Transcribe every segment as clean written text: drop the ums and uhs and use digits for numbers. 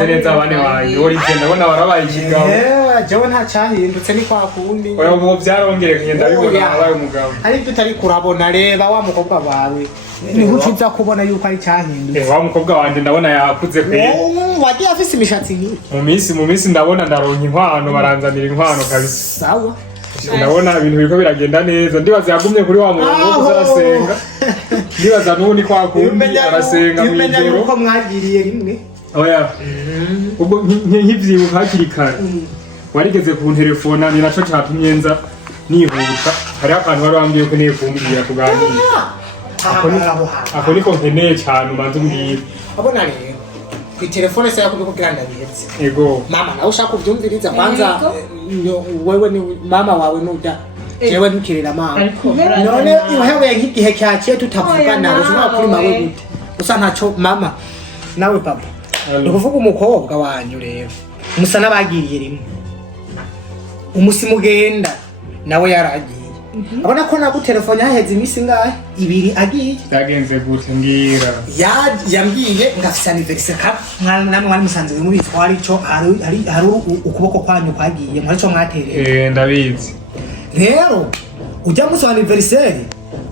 bameze neza bane bawe uri genda bona barabaye ikigabo jewe nta cyahindutse ni kwa kundi oya mu byarongerekanye ndabibona abaye umugabo ari byo utari kurabona reba wa mukobwa wawe niho ucuza kubona yuko ari cyahindutse wa mukobwa wanje ndabona yakuze kwe wagiye afise imishatsi nyinshi mu minsi ndabona ndaronka inkwano baranzanira inkwano kabisa sawa ndabona ibintu biriko biragenda neza ndibaza yagumye kuri wa murongo wo kuzarasenga ndibaza n'ubu ni kwa kundi arasenga mu ijoro uko mwagiriye rimwe oya ubwo nk'ivyibuka hakiri kare warigeze ku telefona ni naco catumye nza nihuta hari akantu wari wambwiye ko niye kumbwira kuganira ako niko nkeneye cane umanza umbwira abona rero ku telefone se yakubye kugira ndabihetse ego mama nawe ushaka kubyumviriza kwanza wewe ni mama wawe nuda jewe ntukirira mama none uhewe nk'igihe cyaciye tutavugana ushobora kuri mawe gute usa ntaco mama nawe papa ukuvuga umukobwa wanyu rero musa nabagiriye rimwe umusi mugenda nawe yaragiye abona ko nago telefone yaheze imisi ngahe ibiri agiye yagenze gute ngira yambwiye ngafisa anniversaire ka namwe mwari musanzwe mu bitwari cyo hari ukuboko kwanyu kwagiye mwari cyo mwatereye ndabizi rero ujya musa anniversaire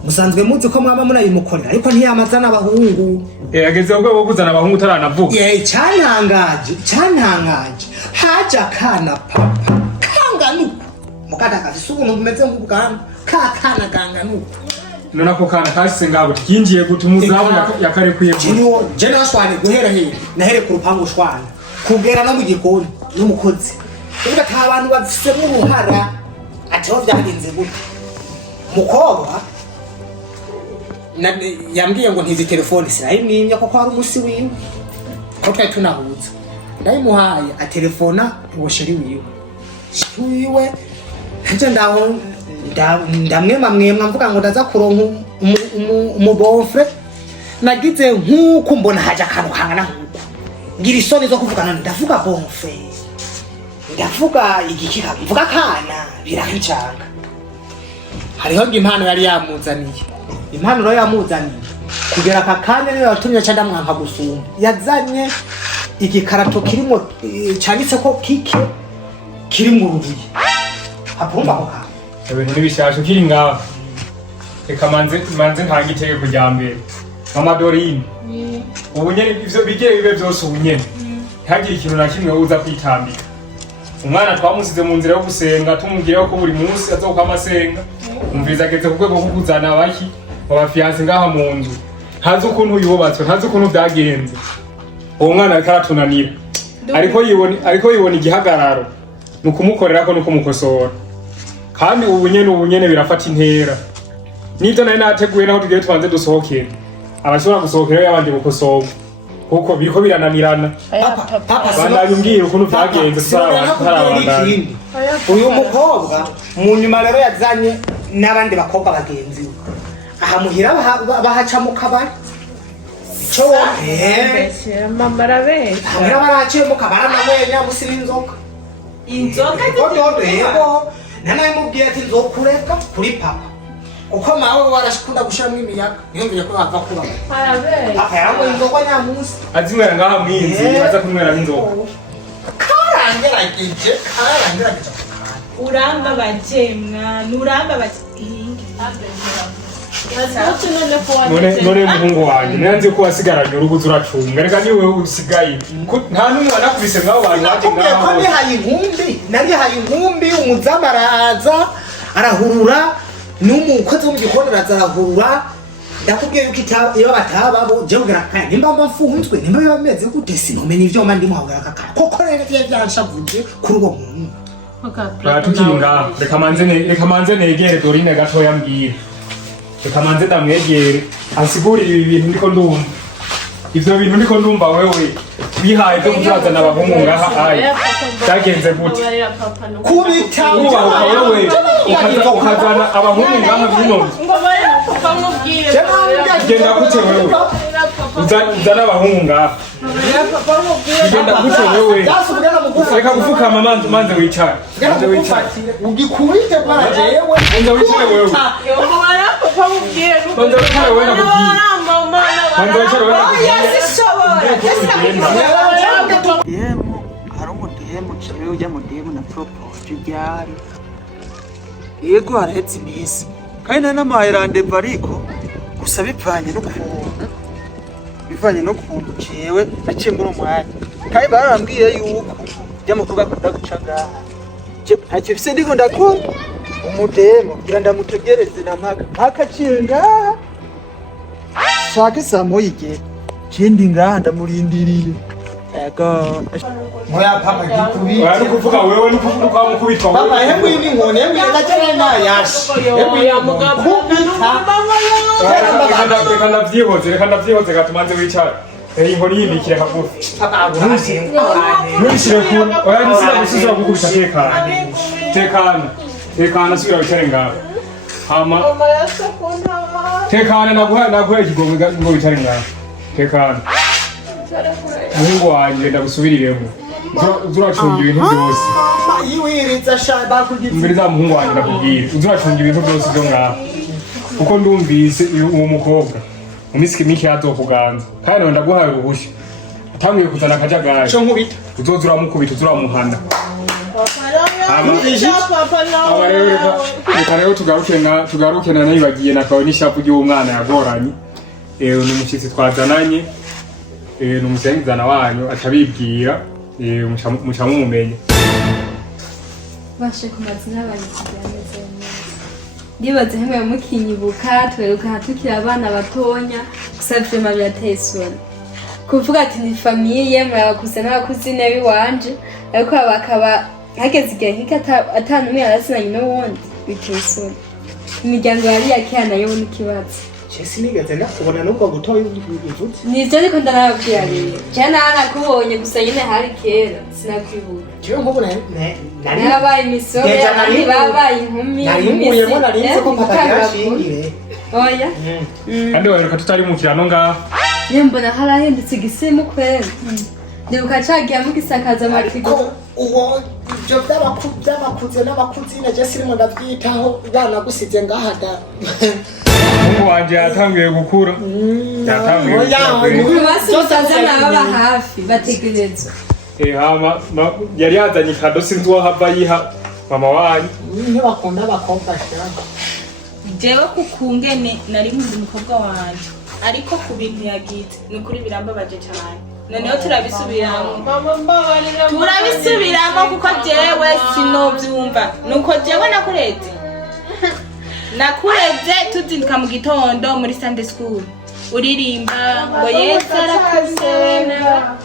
musanzwe muzi ko mwaba munayimukorera ariko ntiyamazana abahungu yageze ubwo bwo kuzana abahungu taranavuga cyantangaje haja kana papa kanganuko mukata kafise ubuntu bumeze nk'ubwana kana kanganuko nona ko kana kase ngabo kinjiye gutumuzaho yakarekuye ngo je nashwane guhera he nahere ku rupangu shwana kugera no mu gikoni n'umukozi ubwo ata abantu bafise mu ruhara ati ho byagenze gute mukobwa yambwiye ngo ntizi telefone sinayimwimye kuko hari umusi wiwe ko twari tunahuza ndayimuhaye atelefona uwo sheri wiwe nje ndaho ndamwema mvuga ngo ndaza kuronka umubofre nagize nk'uko mbona haje akantu kangana nk'uko ngira isoni zo kuvugana ndavuga bonfe ndavuga igikika mvuga kana birahicanga hariho impano yari yamuzaniye impano rero yamuzaniye kugera aka kanya niyo yatumye cyane ndamwanka gusumba yazanye igikarato kirimo cyanditse ko kike kiri mu rubuye apumba ko ka ibintu n'ibishasho kiri ngaho reka manze ntanga itegeko rya mbere mama Dorine ubunyene ivyo bigere bibe byose ubunyene ntagire ikintu na kimwe uza kwitambika umwana twamusize mu nzira yo gusenga tumubwira ko buri munsi azokwama asenga umviriza ageze ku rwego rwo kuzana abaki abafiyanse ngaha mu nzu ntazi ukuntu yubatswe ntazi ukuntu byagenze uwo mwana ariko aratunanira ariko yibona igihagararo ni ukumukorera ko ni ukumukosora kandi ubunyene birafata intera nibyo nari nateguye naho tugiye tubanze dusohokera abashobora gusohokera y'abandi gukosorwa kuko biriko birananirana bandanye umbwira ukuntu byagenze tutarabandanya uyu mukobwa mu nyuma rero yazanye n'abandi bakobwa bagenzi we ahamuhira bahaca mu kabari icyo mama arabe amuhira baraciye mu kabari amawenya musi n'inzoka yego nanaye mubwiye ati nzokureka kuri papa kuko mawe warashikunda gushiramo imiyaga niyumviye ko bava kuba papa yarango inzoga nyamunsi azinywera ngaha mwinzi aza kunywera n'inzoga karangerageje uramba bajemwa nuramba none muhungu wanjye nanze ko wasigaranye uruguzi uracunga reka niwe usigaye nta n'umwe wanakubise ngaho bantu baje ngaho ko narihaye inkumbi umuzamu araza arahurura n'umukozi wo mu gikoni araza arahurura ndakubwiye yuko iyo batababo je kugira kaya nimba mbafunzwe nimba bameze gute sinomenya ivyo mba ndimo hahurira kakaya koko rero byanshavuje kuri uwo muntu tukiri ngaho reka manze negere Dorine gatoya mbwira reka manze ndamwegere ansigurire ibi bintu ndiko ndumva ivyo bintu ndiko ndumva wewe bihaye byo kuzazana abahungu ngaha ayi byagenze gute kubita wewe ukazana abahungu ngaha bino genda gute wewe uzana abahungu ngaha genda gute wewe reka gufukama manze wicare ugikubite kwa jewe manze wicare wewe manze wicare wewe nakubwiye manze wicare wewe nakubwiye Demu hari umudemu jewe ujya mudemu na propose ryari yego harahetse iminsi kandi nta n'amahaye randevu ariko gusa bivanye n'ukuntu jewe naciye muri umwanya kandi barambwiye yuko by'amakuru akunda guca ngaha ntacyo bise ndiko ndakora umudemu kugira ndamutegereze na mpaka aciye ngaha shake saa moya igera cindi ngaha ndamurindiriye Moya papa gikubi. Wari kuvuga wewe nuko mukubitwa. Papa hebu hivi ngone hebu yakachana na yashi. Hebu ya mugabo. Reka ndavyihoze gatumanze wicara. Inkoni yimikire hagufi. Papa aguhasi. Nurishire ku oya nisira gusuzura gukubita tekana subira wicare ngaho. Hama tekana naguha ikigomwe ngo wicare ngaho. Tekana. Mungu wanje ndagusubiriremo. Uzuracunga ibintu byose. Yiwiritsa shaba kugize. Mbere za muhungu wanje ndakubwira. Uzuracunga ibintu byose byo ngaho. Kuko ndumvise uwo mukobwa mu misiki mike azokuganza. Kandi ndaguhaye uruhusha. Atangiye kuzana akajagari. Cyo nkubita. Uzozura mukubita uzuramuhana. Rero tugaruke na nibagiye nakawe n'ishapu ry'umwana yagoranye. Ni umushyitsi twazananye. Ni umusengizana wanyu atabibwira muca mumumenye. Bashe ku mazina y'abanyamuryango ndibaze hamwe mukinyibuka tweruka tukiri abana batonya gusa vyema birateye isoni kuvuga ati ni famiye murabakuze n'abakuzine biwanje ariko bakaba hageze igihe nk'ika atanumwe arasinanye n'uwundi biteye isoni imiryango yari yakihana yo n'ikibazo Chesi nigeze nakubona nubwo gutoya ivutse. nivyo ariko ndanababwira rero cyane nakubonye gusa nyine hari kera sinakwibuka Cyo nkubona nari nabaye imisore abandi babaye inkumi Narimbuyemo narinze ko papa yashingire. oya Kandi waheruka tutari mu kirano ngaha. Mbona harahindutse igisimu kwera ndibuka cagiye mugisakaza amatigo Ko uwo ibyo by'abakuze n'abakuzine je sirimo ndavyitaho bana gusize ngahada. Mungu wanje yatangiye gukura. Yatangiye uyu basi mutazana baba hafi bategerezwa hama yari yazanye kado sinzi uwo hava yiha mama wanyu. Ntibakunda abakobwa cyane. jewe kukungene nari muzi umukobwa wanje ariko ku bintu yagize nukuri birambabaje cyane noneho turabisubiramo kuko jewe sinovyumva nuko jewe nakureze tuzinduka mu gitondo muri Sunday school uririmba ngo Yesu arakuze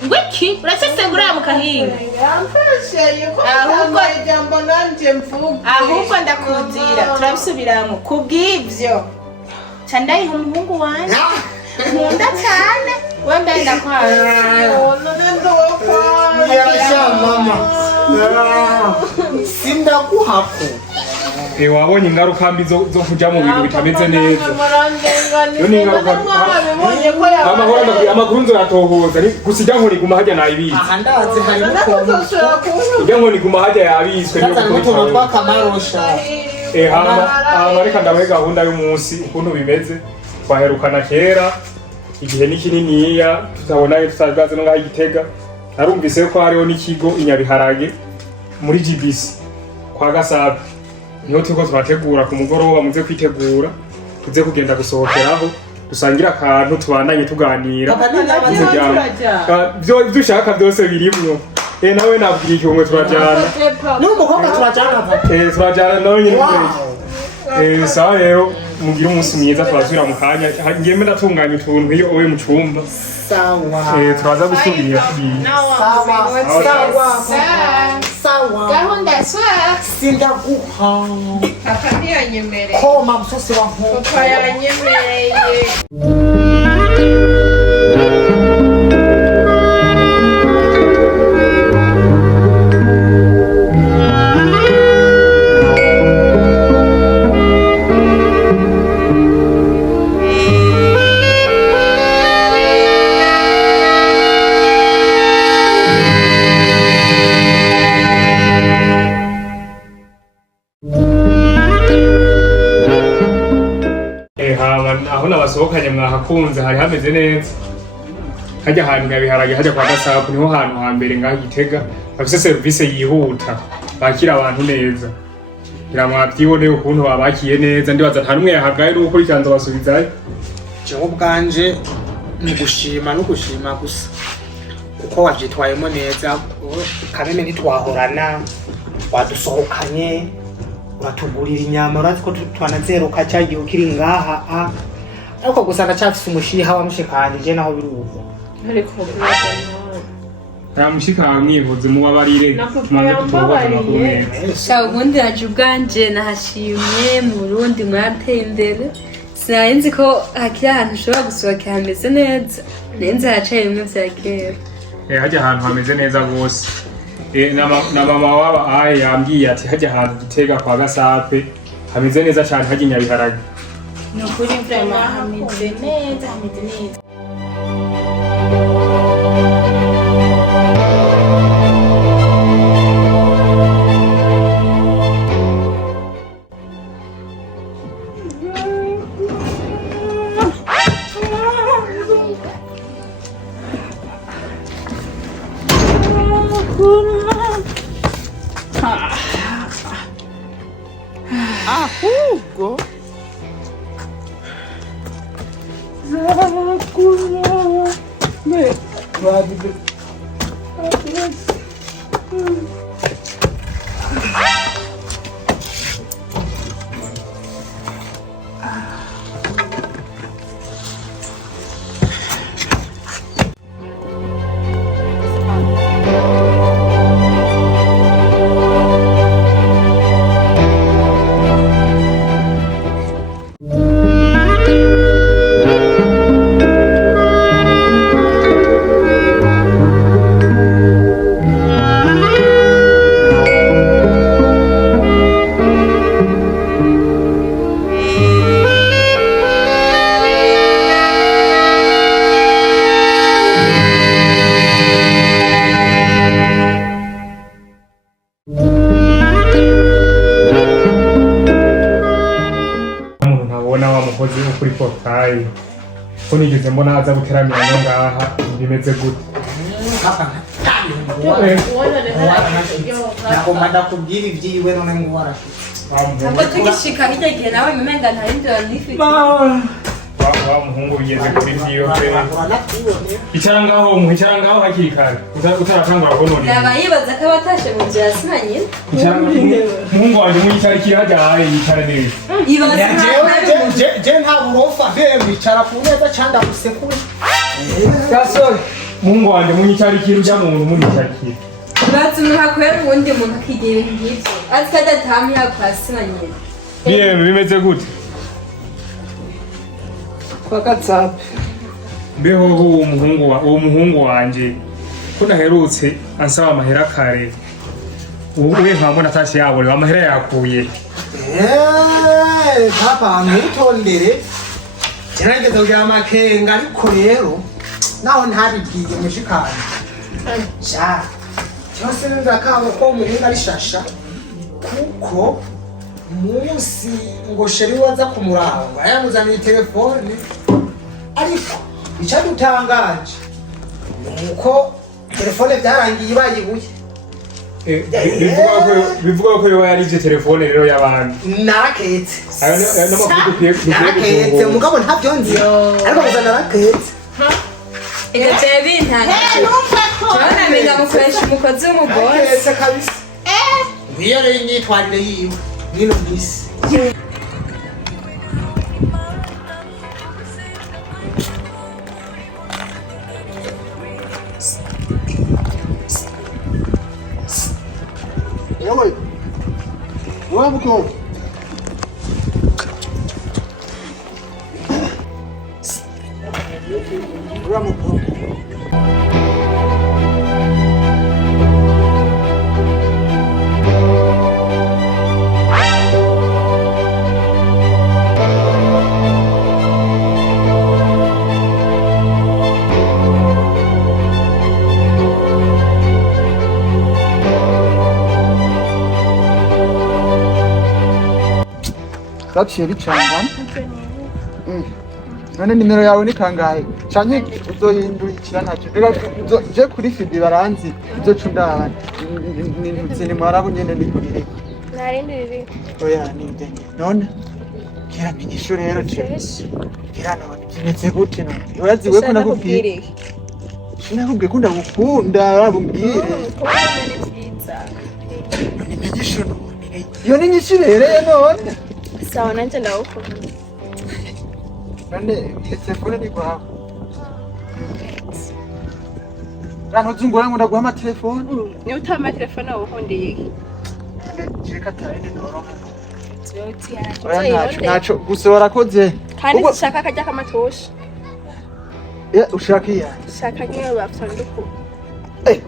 ngwiki urasesengura mu kahinga ahubwo ndakuzira turabisubiramo kubw'ivyo candayiha umuhungu wanje nkunda cyane wembe ndakwaye mama. Sindaguhako. Wabonye ingaruka mbi zo kuja mu bintu bitameze neza. Amakuru nzoyatohoza gusa ijya nkoni guma hajya nayibitse. Aha ndazi hari ukuntu. Ijya nkoni guma hajya yabitswe niyo kuko twakamarosha. Hama reka ndabahe gahunda y'umunsi ukuntu bimeze. Twaherukana kera igihe ni kininiya tutabona tutabaze no ngaho Igitega. Narumvise ko hariho n'ikigo inyabiharage muri GBC kwa Gasabe. Niho turiko turategura ku mugoroba muze kwitegura tuze kugenda gusohokeraho dusangira akantu tubandanye tuganira byo dushaka byose birimwo nawe nabwira icyumwe turajyana n'umukobwa turajyana nawe nyine sawa rero mugira umunsi mwiza twazura mu kanya ngeme ndatunganya utuntu iyo owe mu cyumba turaza gusubira sawa gahunda sawa sindaguha papa ntiyanyemereye koma musosi wa nkoko papa yanyemereye aho nabasohokanye mwahakunze hari hameze neza hajya ahantu nyabiharage hajya kwa gasapu niho hantu hambere ngaho Gitega bafise serivisi yihuta bakira abantu neza kugira mwabyibone ukuntu babakiye neza ndibaza nta numwe yahagaye no gukurikiranza basubizayo jewe ubwanje ni gushima no gushima gusa kuko wavyitwayemo neza kameme ntitwahorana wadusohokanye uratugurira inyama urazi ko twanazeruka cyagiye ukiri ngaha ariko gusa ndacafise umushiha wamushikanije naho biruko ariko nta mushika mwivuze mubabarire sha ubundi aje ubwanje nahashimye mu Burundi mwateye imbere sinari nzi ko hakiri ahantu ushobora gusohoka hameze neza nenze hacaye bimwe vya kera hajya ahantu hameze neza rwose na mama waba aye yambwiye ati hajya ahantu Gitega kwa gasape hameze neza cyane hajya nyabiharage ni ukuri vraiment hameze neza ahubwo kuri portail ko nigeze mbona aza guteramira no ngaha bimeze gute nakomanda kubwira ivyiwe none ngo warafite ntabwo tugishika hirya gihe nawe umenga nta rindi wanifite wa muhungu bigeze kuri vyiwe icara ngaho hakiri kare utaratangura konona yaba yibaza ko abatashe mu nzu yasinanye muhungu wanje munyicarikira hajya haye yicara neza je nta burofa mwicara ku neza cyangwa gusekura gasore muhungu wanje munyicarikira ujya muntu munyicarikira batuma hakwera ubundi muntu akigira ibintu nk'ibyo azi ko adatamye yakwasinanye bimeze gute kwa WhatsApp mbeho uwo muhungu wanje ko naherutse ansaba amahera kare ubu nkambona atashye yabona amahera yakuye papa mwitondere gerageza kugira amakenga ariko rero naho ntabibwiye mushikana sha cyose nza kabo ko umuhinga ari shasha kuko munsi ngo sheri waza kumuranga yamuzaniye telefone ariko icyadutangaje nuko telefone byarangiye ibayibuye bivuga ko yoba yarivye telefone rero y'abandi naraketse naraketse mugabo ntabyo nzi ariko gusa naraketse ivyo bintanga cyane menga mukoresha umukozi w'umugore naraketse kabisa ngiyo rero imyitwarire yiwe nino mwisi Oi, vamos com. Vamos com. Sabe cheiro de chambão? none nimero yawe ni kangahe canke uzohindurikira ntacyo reka je kuri Fibi baranzi uzoca undaba ni mwarabu nyene ni kurire narindi riri oya ninde none kira migisho rero je kira none kimeze gute none uraziwe ko nakubwira sinakubwiye ko ndagukunda babumbwire ni migisho none iyo ni nyinshi bereye none sawa nanje ndawukunda none iyo telefone ni kwawe ranozungura ngo ndaguha amatelefone niba utama telefone wuhundiye iki reka tarene noroka oya ntaco gusa warakoze kandi ushaka akarya k'amatosha ushaka iya shaka nk'iyo basanduku Eh.